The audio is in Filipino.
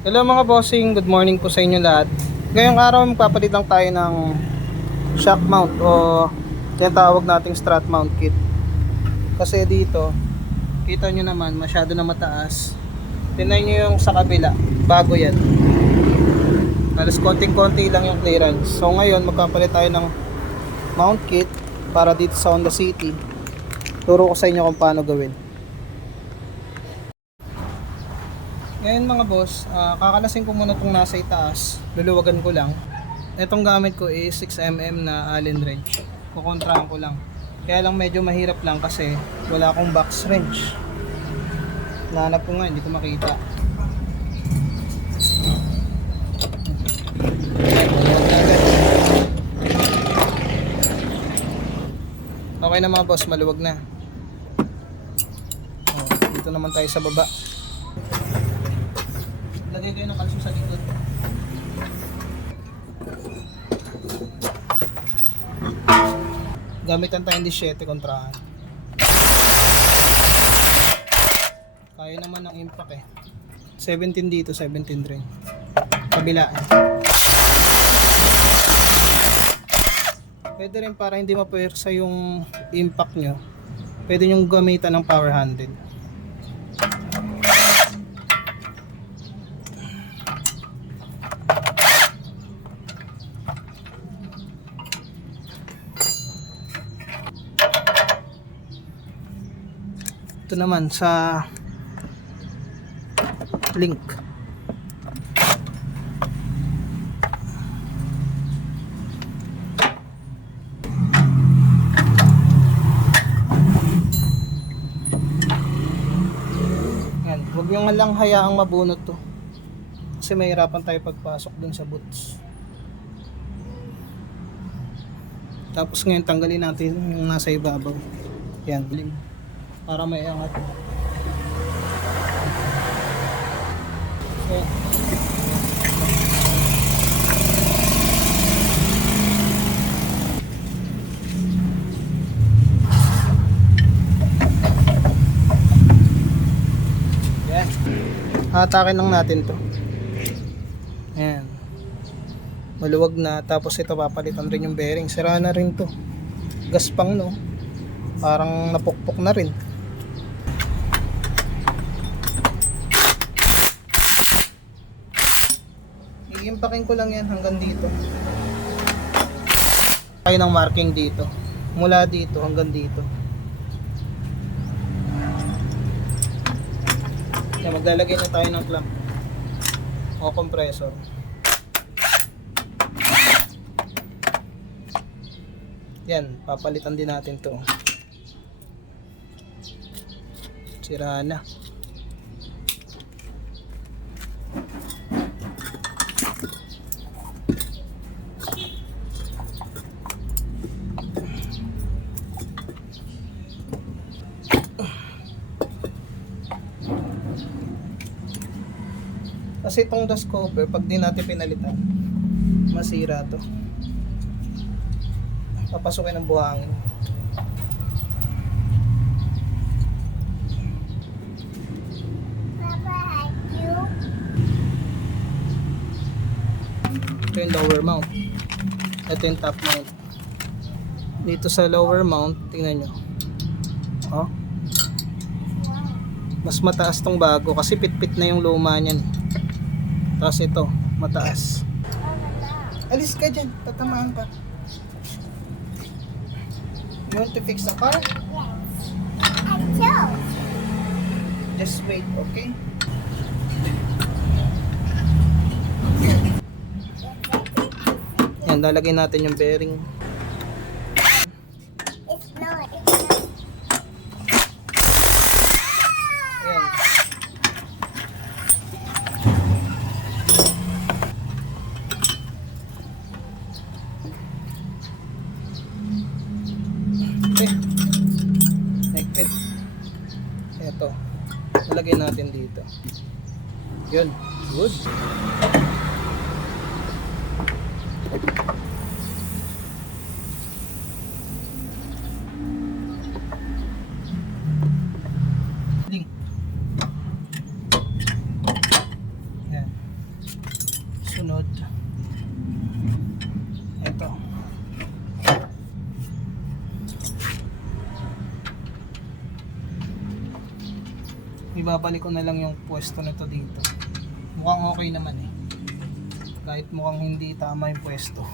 Hello mga bossing, good morning po sa inyo lahat. Ngayong araw magpapalit lang tayo ng shock mount o tinatawag nating strut mount kit. Kasi dito, kita nyo naman masyado na mataas. Tingnan nyo yung sa kabila, bago yan. Halos konting-konti lang yung clearance. So ngayon magpapalit tayo ng mount kit para dito sa Honda City. Turo ko sa inyo kung paano gawin. Ngayon mga boss, kakalasin ko muna itong nasa itaas. Luluwagan ko lang. Itong gamit ko is 6mm na Allen wrench. Kukontrahan ko lang. Kaya lang medyo mahirap lang kasi wala akong box wrench. Nahanap ko nga, hindi ko makita. Okay na mga boss, maluwag na. Dito naman tayo sa baba. Lagay kayo ng kalso sa likod. Gamitan tayong 17 kontrahan. Kaya naman ng impact eh. 17 dito, 17 rin. Kabila. Pwede rin para hindi mapuwersa yung impact nyo. Pwede nyo gamitan ng power handle. Ito naman sa link. Yan, huwag nyo nga lang hayaang mabunot to. Kasi mahirapan tayo pagpasok dun sa boots. Tapos ngayon tanggalin natin yung nasa ibabaw. Yan, para may angat. Okay. Yan. Hatakin lang natin to. Ayan. Maluwag na. Tapos ito papalitan rin yung bearing. Sira na rin to. Gaspang no. Parang napukpok na rin. Iimpakin ko lang yan hanggang dito. Tayo ng marking dito. Mula dito hanggang dito. Kaya maglalagay na tayo ng clamp o compressor. Yan, papalitan din natin to. Sira na. Kasi itong dust cover, pag di natin pinalitan, masira to. Papasukin ng buhangin. Ito yung lower mount. Ito yung top mount. Dito sa lower mount, tingnan nyo. Oh. Mas mataas tong bago kasi pitpit na yung luma niyan. Tapos ito, mataas. Alis ka dyan, tatamaan ka. You want to fix the car? Yes. Just wait, okay? Yan, lalagay natin yung bearing. It's not. Yan. Okay. Higpit. Ito. Lalagay natin dito. Yun. Good. Link. Yan. Sunod, ito. Ibabalik ko na lang yung pwesto nito dito. Mukhang okay naman eh. Kahit mukhang hindi tama yung pwesto.